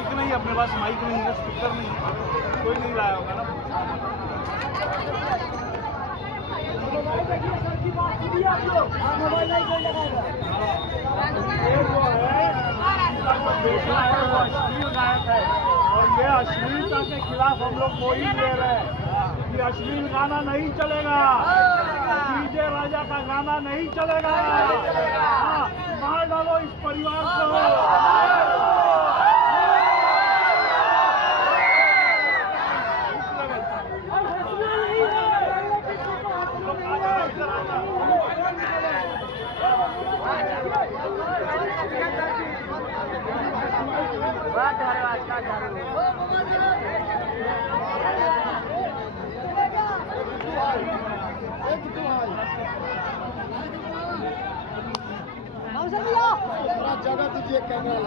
Mic नहीं, अपने पास mic नहीं है, स्पीकर नहीं है, कोई नहीं लाया होगा ना। अश्लील गायक है और ये अश्लीलता के खिलाफ हम लोग मुहिम ले रहे हैं कि अश्लील गाना नहीं चलेगा, डीजे राजा का गाना नहीं चलेगा। मार डालो इस परिवार को। जगह दीजिए कैमरा।